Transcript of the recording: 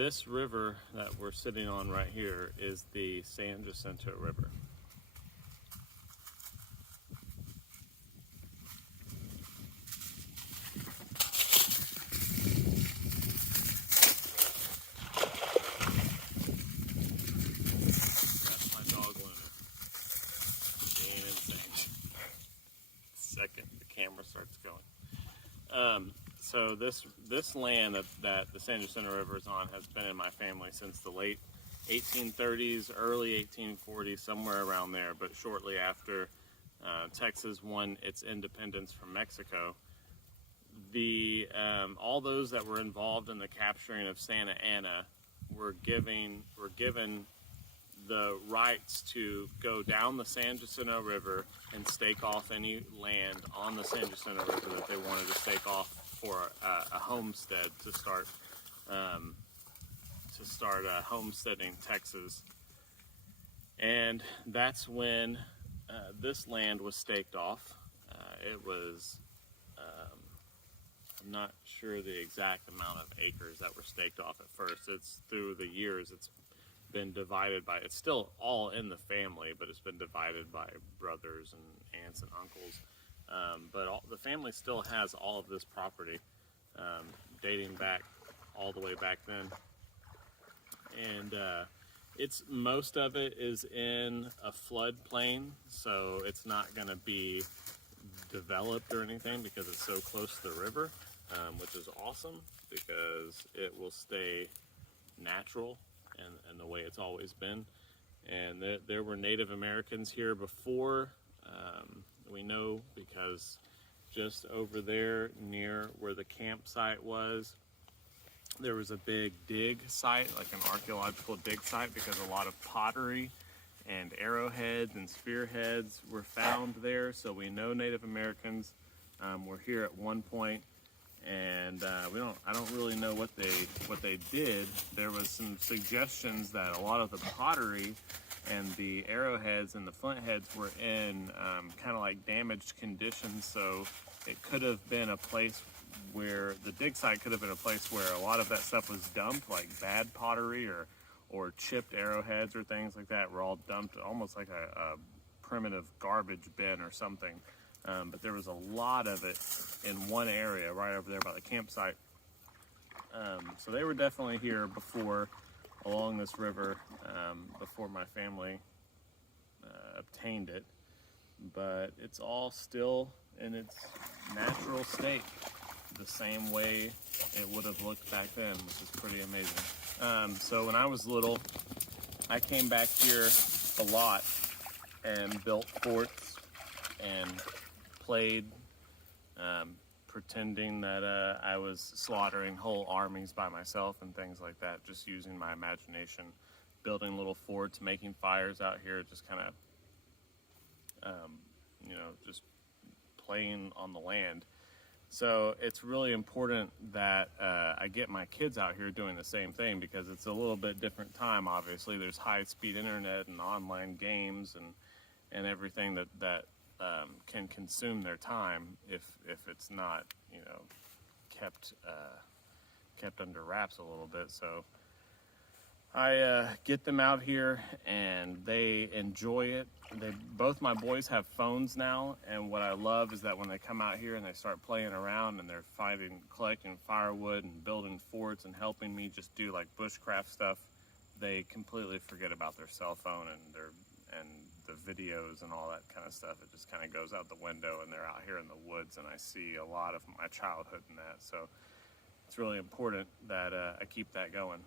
This river that we're sitting on right here is the San Jacinto River. That's my dog Luna. Being insane. Second the camera starts going. So this land that the San Jacinto River is on has been in my family since the late 1830s, early 1840s, somewhere around there. But shortly after Texas won its independence from Mexico, all those that were involved in the capturing of Santa Anna were given the rights to go down the San Jacinto River and stake off any land on the San Jacinto River that they wanted to stake off for a homestead to start homesteading Texas. And that's when this land was staked off. It was, I'm not sure the exact amount of acres that were staked off at first. It's through the years, it's been divided by, it's still all in the family, but it's been divided by brothers and aunts and uncles. But the family still has all of this property, dating back all the way back then. And most of it is in a floodplain, so it's not going to be developed or anything because it's so close to the river, which is awesome because it will stay natural and the way it's always been. And there were Native Americans here before, we know, because just over there near where the campsite was, there was a big dig site, like an archaeological dig site, because a lot of pottery and arrowheads and spearheads were found there. So we know Native Americans were here at one point. And I don't really know what they did. There was some suggestions that a lot of the pottery and the arrowheads and the flint heads were in kind of like damaged condition. So it could have been a place where the dig site could have been a place where a lot of that stuff was dumped, like bad pottery or chipped arrowheads or things like that were all dumped, almost like a primitive garbage bin or something. But there was a lot of it in one area right over there by the campsite. So they were definitely here before, along this river, before my family obtained it. But it's all still in its natural state, the same way it would have looked back then, which is pretty amazing. So when I was little, I came back here a lot and built forts and played, pretending that I was slaughtering whole armies by myself and things like that, just using my imagination, building little forts, making fires out here, just kind of, just playing on the land. So it's really important that I get my kids out here doing the same thing, because it's a little bit different time. Obviously, there's high-speed internet and online games and everything that can consume their time if it's not, kept under wraps a little bit. So I get them out here and they enjoy it. Both my boys have phones now, and what I love is that when they come out here and they start playing around and they're collecting firewood and building forts and helping me just do like bushcraft stuff, they completely forget about their cell phone and the videos and all that kind of stuff. It just kind of goes out the window and they're out here in the woods, and I see a lot of my childhood in that. So it's really important that I keep that going.